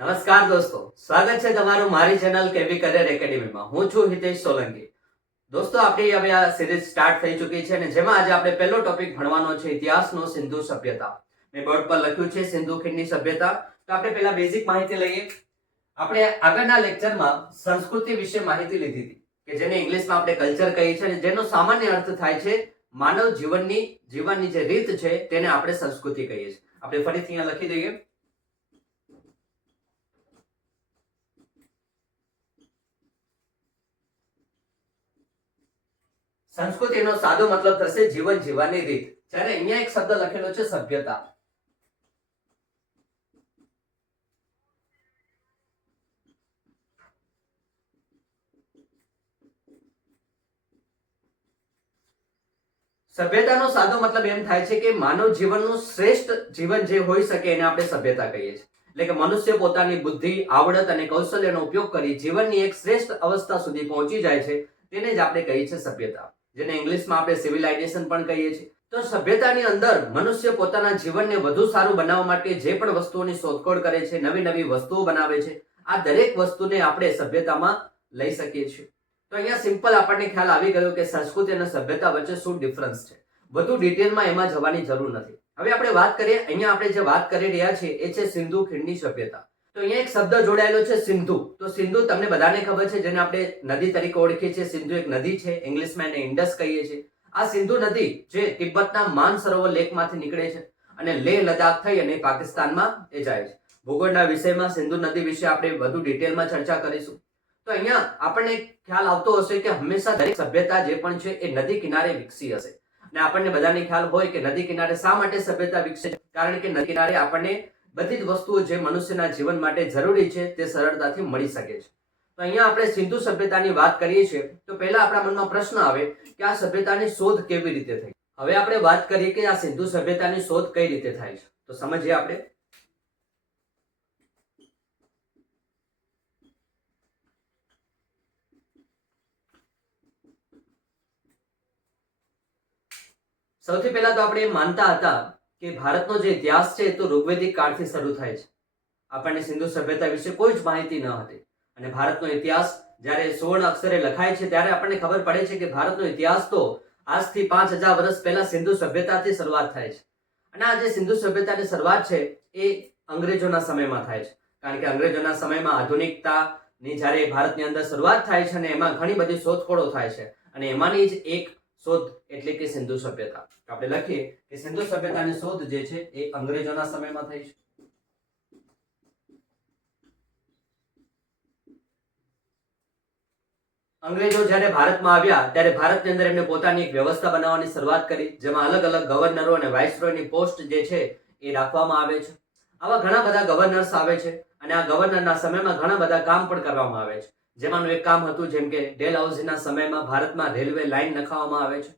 નમસ્કાર દોસ્તો, સ્વાગત છે તમારું મારી ચેનલ કેવી કરિયર એકેડેમીમાં હું છું હિતેશ સોલંકી. દોસ્તો, આપણી હવે આ સિરીઝ સ્ટાર્ટ થઈ ચૂકી છે અને જેમાં આજે આપણે પહેલો ટોપિક ભણવાનો છે, ઇતિહાસનો સિંધુ સભ્યતા. મેં બોર્ડ પર લખ્યું છે સિંધુ ખીણની સભ્યતા. તો આપણે પહેલા બેઝિક માહિતી લઈએ. આપણે આગળના લેક્ચરમાં સંસ્કૃતિ વિશે માહિતી લીધી હતી, કે જેને ઇંગ્લિશમાં આપણે કલ્ચર કહીએ છીએ અને જેનો સામાન્ય અર્થ થાય છે માનવ જીવનની જીવનની જે રીત છે, તેને આપણે સંસ્કૃતિ કહીએ છીએ. આપણે ફરીથી અહીંયા લખી દઈએ. સંસ્કૃતિનો સાદો મતલબ થશે જીવન જીવવાની રીત. જ્યારે અહીંયા એક શબ્દ લખેલો છે સભ્યતા. સભ્યતાનો સાદો મતલબ એમ થાય છે કે માનવ જીવનનું શ્રેષ્ઠ જીવન જે હોઈ શકે એને આપણે સભ્યતા કહીએ છીએ. એટલે કે મનુષ્ય પોતાની બુદ્ધિ, આવડત અને કૌશલ્યનો ઉપયોગ કરી જીવનની એક શ્રેષ્ઠ અવસ્થા સુધી પહોંચી જાય છે, તેને જ આપણે કહીએ છીએ સભ્યતા. જેને ઇંગ્લિશમાં આપણે સિવિલાઇઝેશન પણ કહીએ છીએ. તો સભ્યતાની અંદર મનુષ્ય પોતાના જીવનને વધુ સારું બનાવવા માટે જે પણ વસ્તુઓની શોધખોળ કરે છે, નવી નવી વસ્તુઓ બનાવે છે, આ દરેક વસ્તુને આપણે સભ્યતામાં લઈ શકીએ છીએ. તો અહીંયા સિમ્પલ આપણને ખ્યાલ આવી ગયો કે સંસ્કૃતિ અને સભ્યતા વચ્ચે શું ડિફરન્સ છે. વધુ ડિટેલમાં એમાં જવાની જરૂર નથી. હવે આપણે વાત કરીએ, અહીંયા આપણે જે વાત કરી રહ્યા છીએ, એ છે સિંધુ ખીણની સભ્યતા. તો અહીંયા એક શબ્દ જોડાયેલો છે સિંધુ. તો સિંધુ તમને બધાને ખબર છે, જેને આપણે નદી તરીકે ઓળખીએ છીએ. સિંધુ એક નદી છે, ઇંગ્લિશમાં એને ઇન્ડસ કહીએ છીએ. આ સિંધુ નદી જે તિબ્બતના માન સરોવર લેકમાંથી નીકળે છે અને લેહ લદાખ થઈ અને પાકિસ્તાનમાં એ જાય છે. ભૂગોળના વિષયમાં સિંધુ નદી વિશે આપણે વધુ ડિટેલમાં ચર્ચા કરીશું. તો અહીંયા આપણને ખ્યાલ આવતો હશે કે હંમેશા દરેક સભ્યતા જે પણ છે એ નદી કિનારે વિકસી હશે. અને આપણને બધાને ખ્યાલ હોય કે નદી કિનારે શા માટે સભ્યતા વિકસે કારણ કે નદી કિનારે આપણને બધી જ વસ્તુઓ જે મનુષ્યના જીવન માટે જરૂરી છે તે સરળતાથી મળી શકે છે. તો અહીંયા આપણે સિંધુ સભ્યતાની વાત કરીએ છીએ, તો પહેલા આપણા મનમાં પ્રશ્ન આવે કે આ સભ્યતાની શોધ કેવી રીતે થઈ? હવે આપણે વાત કરીએ કે આ સિંધુ સભ્યતાની શોધ કઈ રીતે થાય છે? તો સમજીએ આપણે. સૌથી પહેલા તો આપણે માનતા હતા કે ભારતનો જે ઇતિહાસ છે તો ઋગ્વેદિક કાળથી શરૂ થાય છે. આપણને સિંધુ સભ્યતા વિશે કોઈ જ માહિતી ન હતી. અને ભારતનો ઇતિહાસ જ્યારે સુવર્ણ અક્ષરે લખાય છે ત્યારે આપણને ખબર પડે છે કે ભારતનો ઇતિહાસ તો આજથી પાંચ હજાર વર્ષ પહેલા સિંધુ સભ્યતાથી શરૂઆત થાય છે. અને આ જે સિંધુ સભ્યતાની શરૂઆત છે એ અંગ્રેજોના સમયમાં થાય છે. કારણ કે અંગ્રેજોના સમયમાં આધુનિકતાની જ્યારે ભારતની અંદર શરૂઆત થાય છે અને એમાં ઘણી બધી શોધખોળો થાય છે. અને એમાંની જ એક શોધ એટલે કે સિંધુ સભ્યતા. આપણે લખીએ કે સિંધુ સભ્યતાની શોધ જે છે એ અંગ્રેજોના સમયમાં થઈ છે. અંગ્રેજો જ્યારે ભારતમાં આવ્યા, ત્યારે ભારતની અંદર એમને પોતાની એક વ્યવસ્થા બનાવવાની શરૂઆત કરી, જેમાં અલગ અલગ ગવર્નરો અને વાઇસરોયની પોસ્ટ જે છે એ રાખવામાં આવે છે. આવા ઘણા બધા ગવર્નર્સ આવે છે અને આ ગવર્નરના સમયમાં ઘણા બધા કામ પણ કરવામાં આવે છે. જેમાંનું એક કામ હતું, જેમ કે ડેલ હાઉસીના સમયમાં ભારતમાં રેલવે લાઇન નખાવવામાં આવે છે.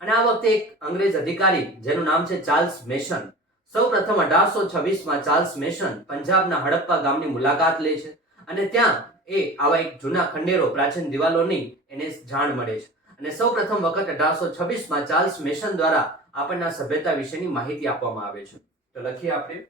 અને આ વખતે એક અંગ્રેજ અધિકારી, જેનું નામ છે ચાર્લ્સ મેશન સૌ પ્રથમ અઢારસો છવ્વીસમાં ચાર્લ્સ મેશન પંજાબના હડપ્પા ગામની મુલાકાત લે છે. અને ત્યાં એ આવા એક જૂના ખંડેરો, પ્રાચીન દિવાલોની એને જાણ મળે છે. અને સૌ પ્રથમ વખત અઢારસો છવ્વીસમાં ચાર્લ્સ મેશન દ્વારા આપણને સભ્યતા વિશેની માહિતી આપવામાં આવે છે. તો લખીએ આપણે.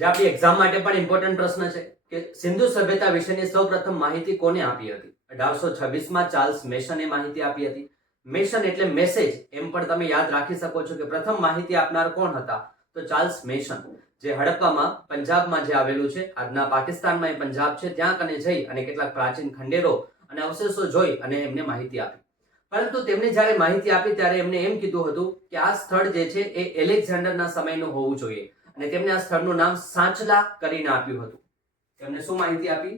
જે આપણી એક્ઝામ માટે પણ ઇમ્પોર્ટન્ટ પ્રશ્ન છે કે સિંધુ સભ્યતા વિશેની સૌપ્રથમ માહિતી કોને આપી હતી? અઢારસો છવ્વીસમાં ચાર્લ્સ મેશને માહિતી આપી હતી. મેશન એટલે મેસેજ એમ પણ તમે યાદ રાખી શકો છો કે પ્રથમ માહિતી આપનાર કોણ હતા? તો ચાર્લ્સ મેશન જે હડપ્પામાં, પંજાબમાં જે આવેલું છે, આજના પાકિસ્તાનમાં એ પંજાબ છે, ત્યાં કને જઈ અને કેટલાક પ્રાચીન ખંડેરો અને અવશેષો જોઈ અને એમને માહિતી આપી. પરંતુ તેમને જ્યારે માહિતી આપી ત્યારે એમને એમ કીધું હતું કે આ સ્થળ જે છે એ એલેક્ઝાન્ડરના સમયનું હોવું જોઈએ. અને તેમને આ સ્થળનું નામ સાંચલા કરીને આપ્યું હતું. તેમને શું માહિતી આપી?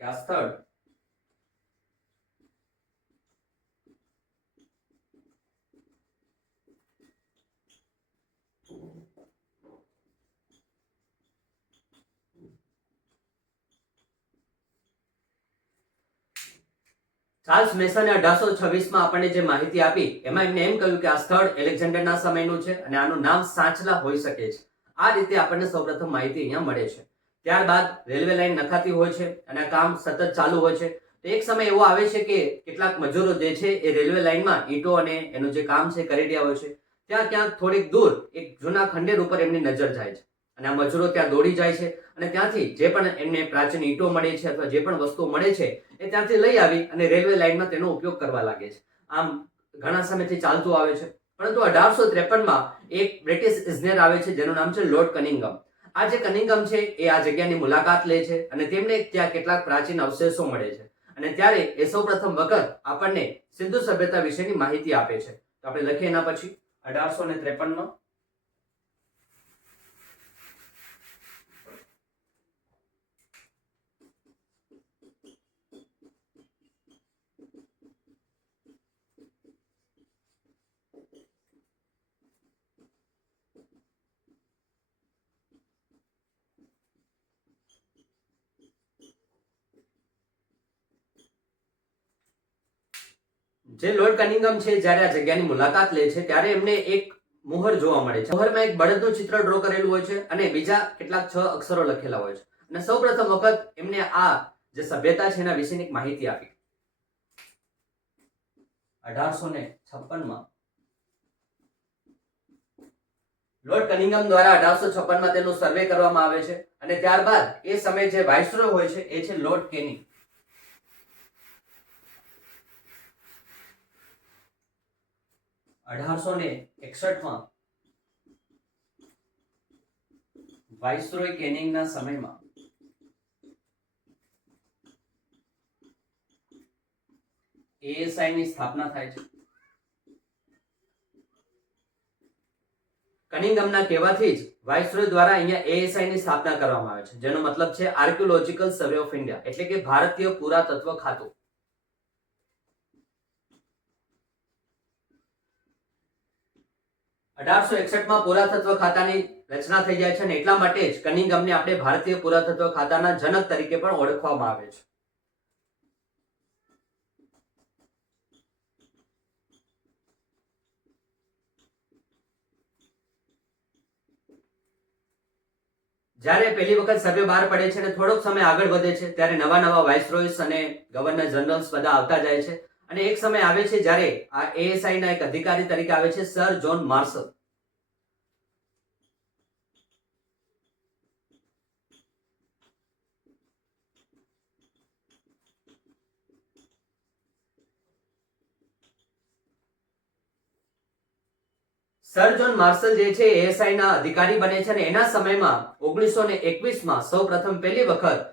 કે આ સ્થળ ચાર્લ્સ મેસને અઢારસો છવ્વીસમાં આપણને જે માહિતી આપી, એમાં એમને એમ કહ્યું કે આ સ્થળ એલેક્ઝાન્ડરના સમયનું છે અને આનું નામ સાંચલા હોઈ શકે છે. આ રીતે આપણને સૌપ્રથમ માહિતી અહીંયા મળે છે. ત્યારબાદ રેલવે લાઈન નખાતી હોય છે અને કામ સતત ચાલુ હોય છે. તો એક સમય એવો આવે છે કે કેટલાક મજૂરો જે છે એ રેલવે લાઈનમાં ઈંટો અને એનું જે કામ છે કરી રહ્યા હોય છે. ત્યાં ક્યાંક થોડીક દૂર એક જૂના ખંડેર ઉપર એમની નજર જાય છે. અને આ મજૂરો ત્યાં દોડી જાય છે અને ત્યાંથી જે પણ એમને પ્રાચીન ઈંટો મળે છે અથવા જે પણ વસ્તુઓ મળે છે એ ત્યાંથી લઈ આવી અને રેલવે લાઇનમાં તેનો ઉપયોગ કરવા લાગે છે. આમ ઘણા સમયથી ચાલતું આવે છે. પરંતુ અઢારસો ત્રેપનમાં એક બ્રિટિશ ઇજનેર આવે છે જેનું નામ છે લોર્ડ કનિંગમ. આ જે કનિંગમ છે એ આ જગ્યાની મુલાકાત લે છે અને તેમને ત્યાં કેટલાક પ્રાચીન અવશેષો મળે છે. અને ત્યારે એ સૌ પ્રથમ વખત આપણને સિંધુ સભ્યતા વિશેની માહિતી આપે છે. તો આપણે લખીએ એના પછી. અઢારસો ને ત્રેપનમાં જે લોર્ડ કનિંગમ છે, જ્યારે આ જગ્યાની મુલાકાત લે છે, ત્યારે એમને એક મોહર જોવા મળે છે. મોહરમાં એક બળદનું ચિત્ર ડ્રો કરેલું હોય છે અને બીજા કેટલાક છ અક્ષરો લખેલા હોય છે. અને સૌ વખત એમને આ જે સભ્યતા છે, એના વિશેની એક માહિતી આપી. અઢારસો ને છપ્પનમાં લોર્ડ કનિંગમ દ્વારા અઢારસો છપ્પનમાં તેનો સર્વે કરવામાં આવે છે. અને ત્યારબાદ એ સમયે જે વાઇસરોય હોય છે, એ છે લોર્ડ કેનિંગ. અઢારસો ને એકસઠમાં વાઇસરોય કેનિંગના સમયમાં એએસઆઈ ની સ્થાપના થાય છે. કનિંગમના કહેવાથી જ વાઇસરોય દ્વારા અહીંયા એએસઆઈ ની સ્થાપના કરવામાં આવે છે, જેનો મતલબ છે આર્કિયોલોજીકલ સર્વે ઓફ ઇન્ડિયા એટલે કે ભારતીય પુરાતત્વ ખાતું. અઢારસો એકસઠમાં પુરાતત્વ ખાતાની રચના થઈ જાય છે અને એટલા માટે જ કનિંગમને આપણે ભારતીય પુરાતત્વ ખાતાના જનક તરીકે પણ ઓળખવામાં આવે છે. જ્યારે પહેલી વખત સર્વે બહાર પડે છે અને થોડોક સમય આગળ વધે છે, ત્યારે નવા નવા વાઇસરોયસ અને ગવર્નર જનરલ્સ બધા આવતા જાય છે. અને એક સમય આવે છે જ્યારે આ એએસઆઈ ના એક અધિકારી તરીકે આવે છે sir John Marshall sir John Marshall જે છે એએસઆઈ ના અધિકારી બને છે અને એના સમયમાં ઓગણીસો ને એકવીસમાં સૌ પ્રથમ પહેલી વખત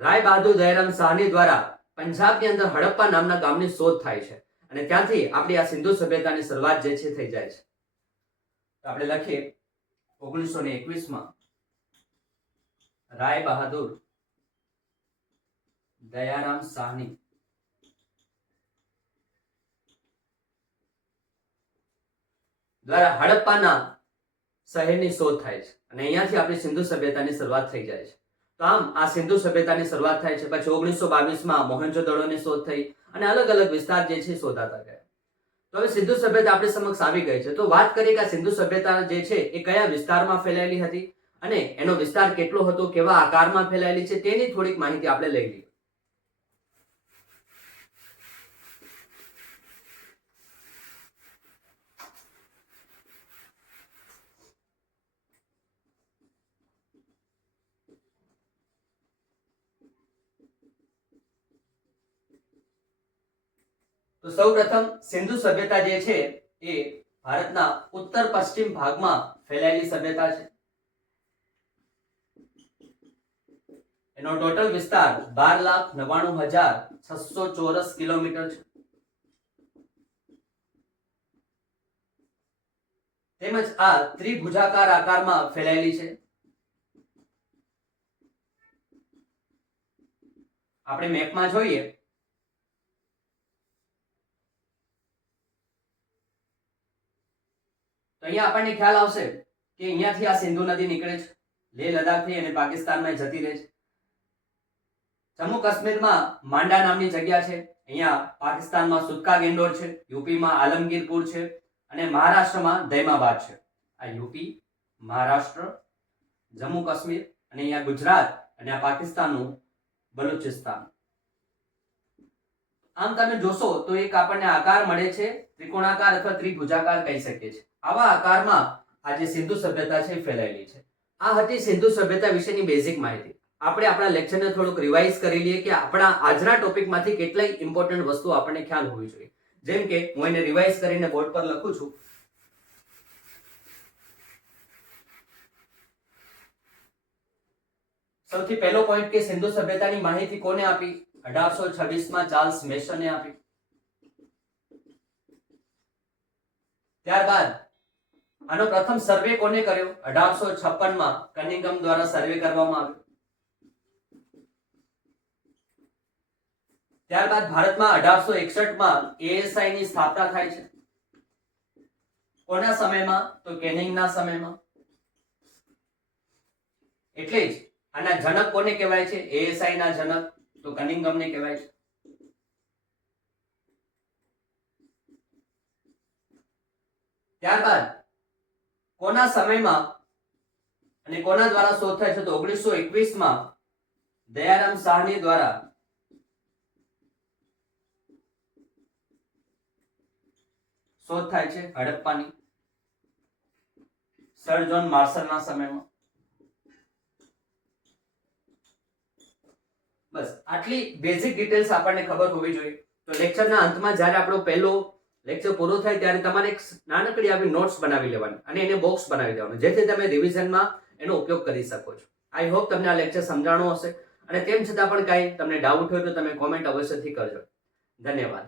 રાય બહાદુર દયારામ સાહની દ્વારા પંજાબની અંદર હડપ્પા નામના ગામની શોધ થાય છે. અને ત્યાંથી આપણી આ સિંધુ સભ્યતાની શરૂઆત જે છે, થઈ જાય છે. આપણે લખીએ. ઓગણીસો ને એકવીસમાં રાય બહાદુર, દયારામ સાહની. દ્વારા હડપ્પાના શહેરની શોધ થાય છે. અને અહીંયાથી આપણી સિંધુ સભ્યતાની શરૂઆત થઈ જાય છે. તો આમ, આ સિંધુ સભ્યતાની શરૂઆત થાય છે. પછી ઓગણીસો બાવીસમાં દળોની શોધ થઈ અને અલગ અલગ વિસ્તાર જે છે શોધાતા ગયા. તો હવે સિંધુ સભ્યતા આપણી સમક્ષ આવી ગઈ છે. તો વાત કરીએ કે આ સિંધુ સભ્યતા જે છે એ કયા વિસ્તારમાં ફેલાયેલી હતી અને એનો વિસ્તાર કેટલો હતો, કેવા આકારમાં ફેલાયેલી છે, તેની થોડીક માહિતી આપણે લઈ લઈએ. તો સૌ પ્રથમ સિંધુ સભ્યતા જે છે એ ભારતના ઉત્તર પશ્ચિમ ભાગમાં ફેલાયેલી સભ્યતા છે. એનો ટોટલ વિસ્તાર બાર લાખ નવ્વાણું હજાર છસો ચોરસ કિલોમીટર છે. તેમજ આ ત્રિભુજાકાર આકારમાં ફેલાયેલી છે. આપણે મેપમાં જોઈએ. તો અહીંયા આપણને ખ્યાલ આવશે કે અહીંયાથી આ સિંધુ નદી નીકળે છે, લેહ લદ્દાખથી અને પાકિસ્તાનમાં જતી રહે છે. જમ્મુ કાશ્મીરમાં માંડા નામની જગ્યા છે, અહીંયા પાકિસ્તાનમાં સુતકા ગેંડોર છે, યુપીમાં આલમગીરપુર છે અને મહારાષ્ટ્રમાં દૈમાબાદ છે. આ યુપી, મહારાષ્ટ્ર, જમ્મુ કાશ્મીર અને અહીંયા ગુજરાત અને આ પાકિસ્તાનનું બલુચિસ્તાન. આમ તમે જોશો તો એક આપણને આકાર મળે છે, ત્રિકોણાકાર અથવા ત્રિભુજાકાર કહી શકીએ છીએ. આવા આકારમાં આજે સિંધુ સભ્યતા છે ફેલાયેલી છે. આ હતી સિંધુ સભ્યતા વિશેની બેઝિક માહિતી. આપણે આપણા લેક્ચરને થોડુંક રિવાઇઝ કરી લઈએ કે આપણા આજના ટોપિકમાંથી કેટલાય ઇમ્પોર્ટન્ટ વસ્તુ આપણને ખ્યાલ હોવી જોઈએ. જેમ કે હું એને રિવાઇઝ કરીને બોર્ડ પર લખું છું. સૌથી પહેલો પોઈન્ટ કે સિંધુ સભ્યતાની માહિતી કોને આપી? અઢારસો માં ચાર્લ્સ મેસને આપી. ત્યારબાદ, આનો પ્રથમ સર્વે કોને કર્યો? અઢારસો માં કનિંગમ દ્વારા સર્વે કરવામાં આવ્યો. ત્યારબાદ ભારતમાં અઢારસો માં એએસઆઈ ની સ્થાપના થાય છે. કોના સમયમાં? તો કેનિંગના સમયમાં. એટલે જ આના જનક કોને કહેવાય છે? એએસઆઈ ના જનક, તો કનિંગમને કહેવાય છે. ત્યારબાદ, કોના સમયમાં અને કોના દ્વારા શોધ થાય છે? તો ઓગણીસો એકવીસમાં દયારામ સાહની દ્વારા. શોધ થાય છે હડપ્પાની. સર જોન માર્શલના સમયમાં. આટલી બેઝિક ડિટેલ્સ આપણને ખબર હોવી જોઈએ. તો લેક્ચરના અંતમાં જ્યારે આપણો પહેલો લેક્ચર પૂરો થાય ત્યારે તમારે એક નાનકડી આવી નોટ્સ બનાવી લેવાની અને એને બોક્સ બનાવી દેવાનું. જેથી તમે રિવિઝનમાં એનો ઉપયોગ કરી શકો છો. આઈ હોપ તમને આ લેક્ચર સમજાણો હશે. અને તેમ છતાં પણ કાંઈ તમને ડાઉટ હોય તો તમે કોમેન્ટ અવશ્યથી કરજો. ધન્યવાદ.